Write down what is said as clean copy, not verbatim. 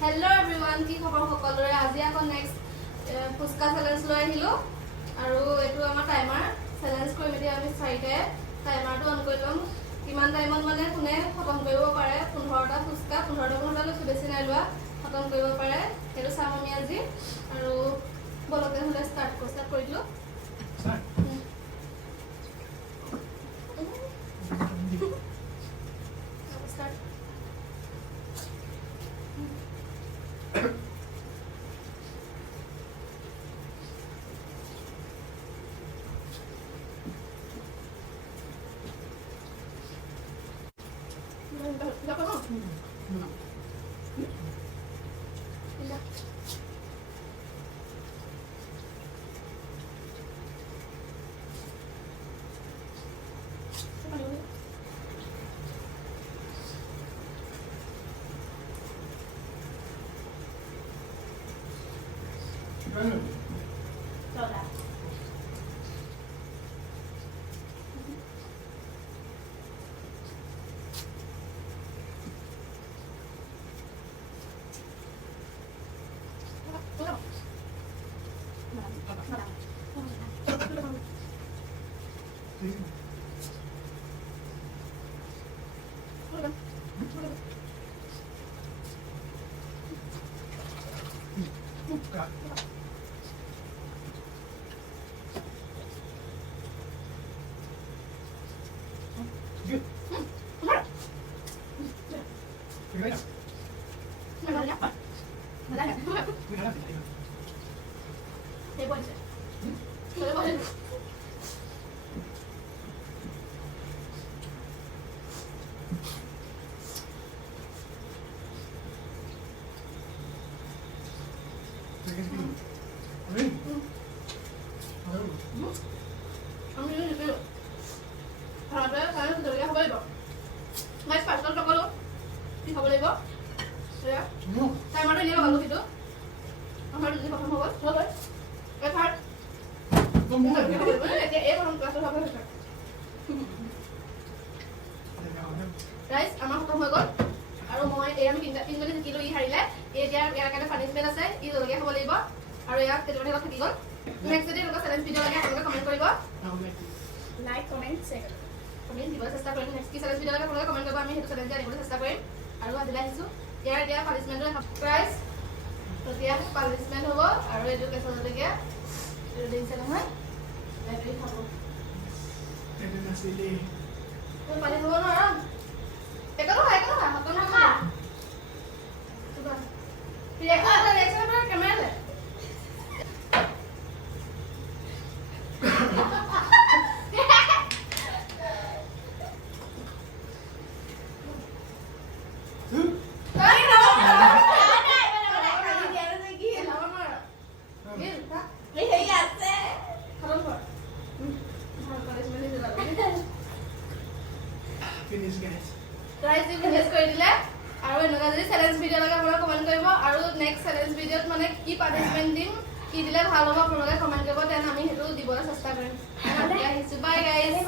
Hello everyone, কি খবৰ সকলোৰে আজি আকৌ নেক্সট ফুচকা চ্যালেঞ্জ লৈ আহিলো আৰু এটো আমাৰ টাইমাৰ চ্যালেঞ্জ কৰি মেলি আমি চাইতে টাইমাৰটো অন কৰি লম কিমান টাইমত মানে কোনে খতম কৰিব পাৰে 15টা ফুচকা 15টা লৈছো বেছি নাই লোৱা খতম কৰিব পাৰে সেইটো চাম আমি আজি আৰু বলকে হলে ষ্টাৰ্ট কৰি দিলো Soda. Guys, আমাৰ খতম হৈ গল আৰু মই এয়া আমি তিনজনী থাকিলো ই হাৰিলে এতিয়া ইয়াৰ কাৰণে পানিশমেন্ট আছে ই জলকীয়া খাব লাগিব আৰু ইয়াক তেলতে থাকি গল নেক্সট যদি এনেকুৱা চ্যালেঞ্জ ভিডিও লাগে আপোনালোকে কমেন্ট কৰিব লাইক কমেন্ট শেয়াৰ কমেন্ট দিব চেষ্টা কৰিম নেক্সট কি চ্যালেঞ্জ ভিডিও লাগে আপোনালোকে কমেন্ট কৰিব আমি হেতু চ্যালেঞ্জ দিবলৈ চেষ্টা কৰিম আৰু আজি আহিছো ইয়াৰ এতিয়া পানিশমেন্ট গাইস এতিয়া পানিশমেন্ট হ'ব আৰু এটো কেঁচা জলকীয়া এটো দিছে নহয় এটো খাব এটো নাছিলে পানি হ'ব নোৱাৰা একো হাতত নাখা সুবা ৰেকৰ্ড এটা ৰিয়েকচন কৰা কেমেৰা লৈ finish guys guys you finish কৰি দিলে আৰু এনেকুৱা যদি চ্যালেঞ্জ ভিডিও লাগে আপোনালোকে কমেন্ট কৰিব আৰু নেক্সট চ্যালেঞ্জ ভিডিওত মানে কি পানিশমেন্ট দিম কি দিলে ভাল হ'ব আপোনালোকে কমেন্ট কৰিব তেন আমি হেতু দিবলৈ চেষ্টা কৰিম বাই গাইস